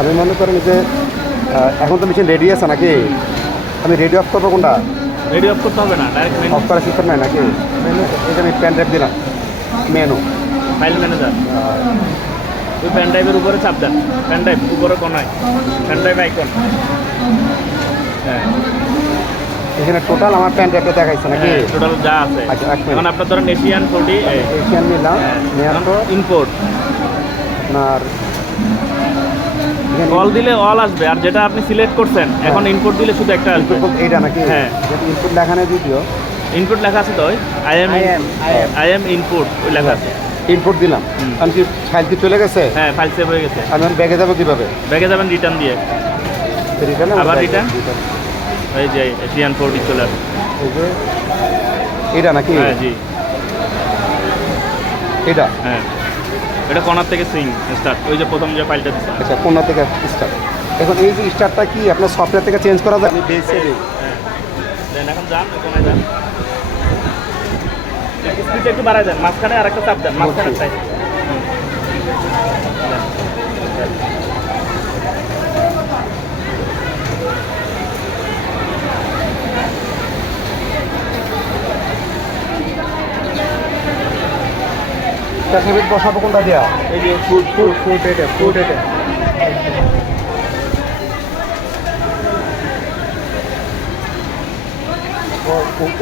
আমি মনে করেন যে এখন তো মেশিন রেডি আছে নাকি? আমি রেডি অফ করবো কোনটা? রেডি অফ করতে হবে না, ডাইরেক্ট মেনু। অফ করার সিস্টেম নাই নাকি? মেনু এই যে আমি পেন ড্রাইভ দিলাম, মেনু ফাইল ম্যানেজার, ওই পেন ড্রাইভের উপরে চাপ দেন, পেন ড্রাইভ উপরে কোনায়, পেন ড্রাইভ আইকন। হ্যাঁ, এখানে টোটাল আমার পেন ড্রাইভটা দেখাইছে নাকি? টোটাল যা আছে। আচ্ছা, এক মিনিট। এখন আপনার ধরেন এশিয়ান 40 এশিয়ান নিলাম, নেওয়ার পর ইম্পোর্ট, আপনার অল দিলে অল আসবে, আর যেটা আপনি সিলেক্ট করছেন এখন ইনপুট দিলে শুধু একটা আসবে। এইটা নাকি? হ্যাঁ, ইনপুট লেখা নেই যদিও, ইনপুট লেখা আছে তো, আই এম ইনপুট ওই লেখা আছে। ইনপুট দিলাম। আমি কি ফাইল কি চলে গেছে? হ্যাঁ, ফাইল সেভ হয়ে গেছে। আমি ব্যাগে যাবো কিভাবে? ব্যাগে যাবেন রিটার্ন দিয়ে, রিটার্ন আবার রিটার্ন, এই যে এশিয়ান 40 চলে আসবে। এই যে এটা নাকি? হ্যাঁ জি, এটা হ্যাঁ, এটা কর্নার থেকে সুইং স্টার্ট, ওই যে প্রথম যে ফাইলটা দিচ্ছে। আচ্ছা, কোনটা থেকে স্টার্ট? এখন এই যে স্টার্টটা কি আপনার সফটওয়্যার থেকে চেঞ্জ করা যায়? আমি বেসে দিই। হ্যাঁ, দেন এখন যান কোনায় যান, স্পিড একটু বাড়ায় দেন, মাঝখানে আরেকটা চাপ দেন, মাঝখানে সাইড। প্যাকেট বসাবো কোনটা দেওয়া? এই যে ফুড এটা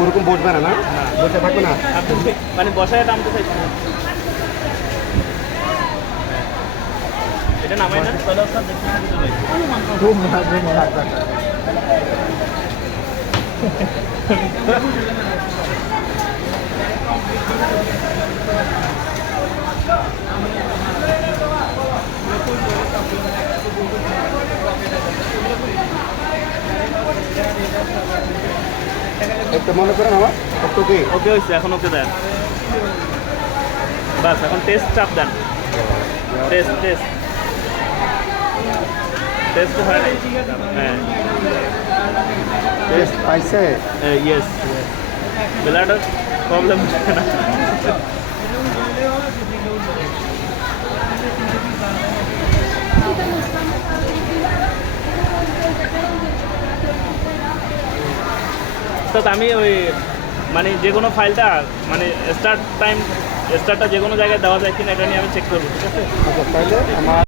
ওরকম বসবে না, না বসে থাকবে না। আপনি মানে বসায় টানতে চাইছেন, এটা নামাই না তাহলে আপনার দেখতে সুবিধা হবে। একটা মনে করেন আমার ওকে ওকে হয়েছে, এখন ওকে দেন, বাস এখন টেস্ট চাপ দেন, টেস্ট টেস্ট টেস্ট হয় নাই। হ্যাঁ, টেস্ট পাইছে। ইয়েস, বেলাটার প্রবলেম হচ্ছে না। তো আমি ওই মানে যে কোনো ফাইলটা মানে স্টার্টটা যে কোনো জায়গায় দেওয়া যায় কিনা এটা নিয়ে আমি চেক করবো, ঠিক আছে? আচ্ছা, তাহলে আমার